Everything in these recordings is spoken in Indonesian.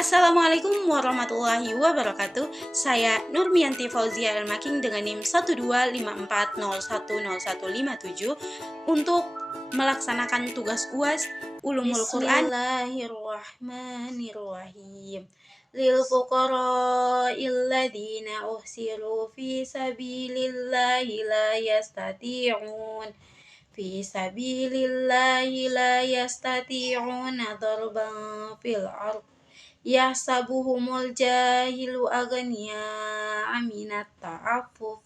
Assalamualaikum warahmatullahi wabarakatuh. Saya Nurmianti Fauzia Elmaking dengan NIM 12540101057 untuk melaksanakan tugas UAS Ulumul Quran. Bismillahirrahmanirrahim. Lil fuqara'il ladzina uhsiru fi sabilillahi la yastati'un darban fil ardh yahsabuhumul jahilu aghniya'a minat ta'affuf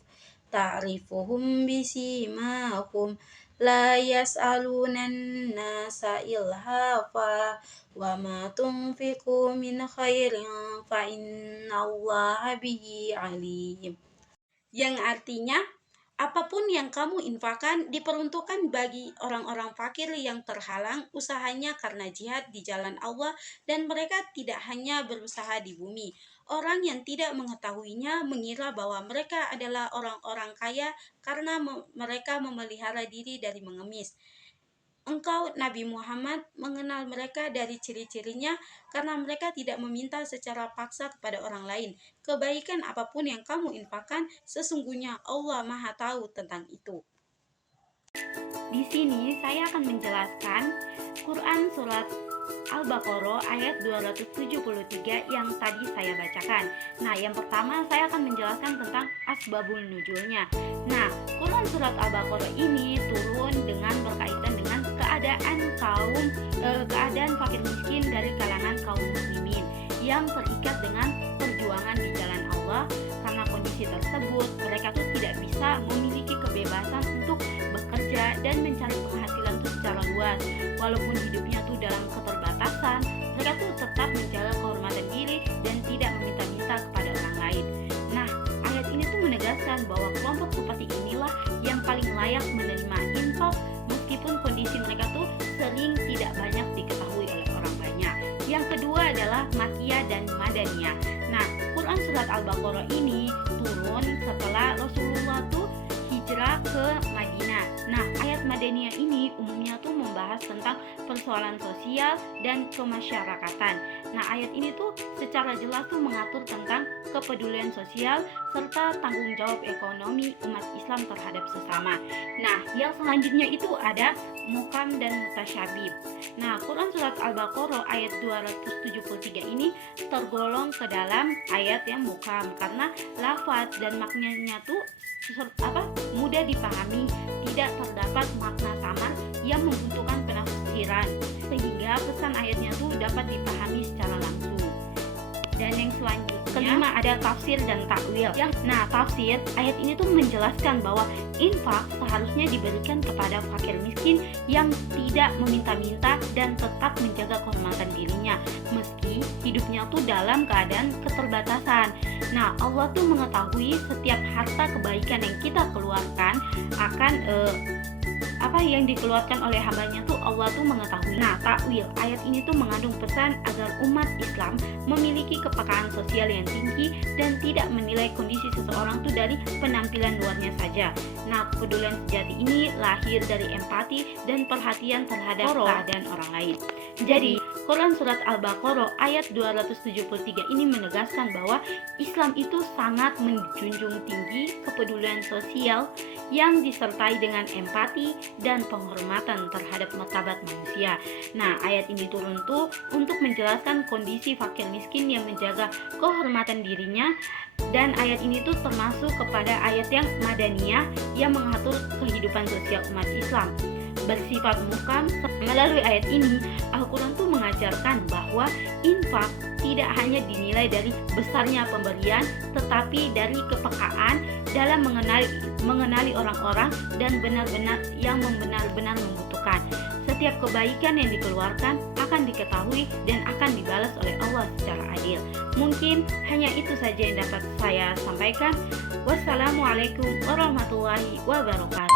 ta'rifuhum bisimahum la yas'alunan nasa ilhafa wa ma tunfiqu min khairin fa innallaha bihi alim, yang artinya apapun yang kamu infakkan diperuntukkan bagi orang-orang fakir yang terhalang usahanya karena jihad di jalan Allah, dan mereka tidak hanya berusaha di bumi. Orang yang tidak mengetahuinya mengira bahwa mereka adalah orang-orang kaya karena mereka memelihara diri dari mengemis. Engkau, Nabi Muhammad, mengenal mereka dari ciri-cirinya karena mereka tidak meminta secara paksa kepada orang lain. Kebaikan apapun yang kamu infakkan, sesungguhnya Allah Maha Tahu tentang itu. Di sini saya akan menjelaskan Quran surat Al-Baqarah ayat 273 yang tadi saya bacakan. Nah, yang pertama saya akan menjelaskan tentang asbabul nuzulnya. Nah, Quran surat Al-Baqarah ini turun dengan berkaitan dengan keadaan fakir miskin dari kalangan kaum muslimin yang terikat dengan perjuangan di jalan Allah. Karena kondisi tersebut, mereka tuh tidak bisa memiliki kebebasan untuk bekerja dan mencari penghasilan tuh secara luas. Walaupun hidupnya tuh dalam keterbatasan, mereka tuh tetap menjaga kehormatan diri dan tidak meminta-minta kepada orang lain. Nah, ayat ini tuh menegaskan bahwa kelompok seperti inilah yang paling layak menerima infak meskipun kondisi mereka tuh sering tidak banyak diketahui oleh orang banyak. Yang kedua adalah Makkiyah dan Madaniyah. Nah, Quran surat Al-Baqarah ini turun setelah Rasulullah tuh hijrah ke Madinah. Nah, ayat Madaniyah ini umumnya tuh membahas tentang persoalan sosial dan kemasyarakatan. Nah, ayat ini tuh secara jelas tuh mengatur tentang kepedulian sosial serta tanggung jawab ekonomi umat Islam terhadap sesama. Nah, yang selanjutnya itu ada Muhkam dan Mutasyabih. Nah, Quran surat Al-Baqarah ayat 273 ini tergolong ke dalam ayat yang muhkam karena lafaz dan maknanya tuh mudah dipahami, tidak terdapat makna samar yang membutuhkan penafsiran, sehingga pesan ayatnya tuh dapat dipahami secara langsung. Dan yang selanjutnya kelima ada tafsir dan takwil. Nah, tafsir ayat ini tuh menjelaskan bahwa infak seharusnya diberikan kepada fakir miskin yang tidak meminta-minta dan tetap menjaga kehormatan dirinya meski hidupnya tuh dalam keadaan keterbatasan. Nah, Allah tuh mengetahui setiap harta kebaikan yang kita keluarkan akan yang dikeluarkan oleh hambanya tuh Allah tuh mengetahui. Nah, takwil ayat ini tuh mengandung pesan agar umat Islam memiliki kepekaan sosial yang tinggi dan tidak menilai kondisi seseorang tuh dari penampilan luarnya saja. Nah, kepedulian sejati ini lahir dari empati dan perhatian terhadap keadaan orang lain. Jadi, Quran surat Al-Baqarah ayat 273 ini menegaskan bahwa Islam itu sangat menjunjung tinggi kepedulian sosial yang disertai dengan empati dan penghormatan terhadap martabat manusia. Nah, ayat ini turun tuh untuk menjelaskan kondisi fakir miskin yang menjaga kehormatan dirinya, dan ayat ini tuh termasuk kepada ayat yang Madaniyah yang mengatur kehidupan sosial umat Islam bersifat muhkam. Melalui ayat ini, Al-Quran tuh mengajarkan bahwa infak tidak hanya dinilai dari besarnya pemberian, tetapi dari kepekaan dalam mengenali orang-orang dan benar-benar membutuhkan. Setiap kebaikan yang dikeluarkan akan diketahui dan akan dibalas oleh Allah secara adil. Mungkin hanya itu saja yang dapat saya sampaikan. Wassalamualaikum warahmatullahi wabarakatuh.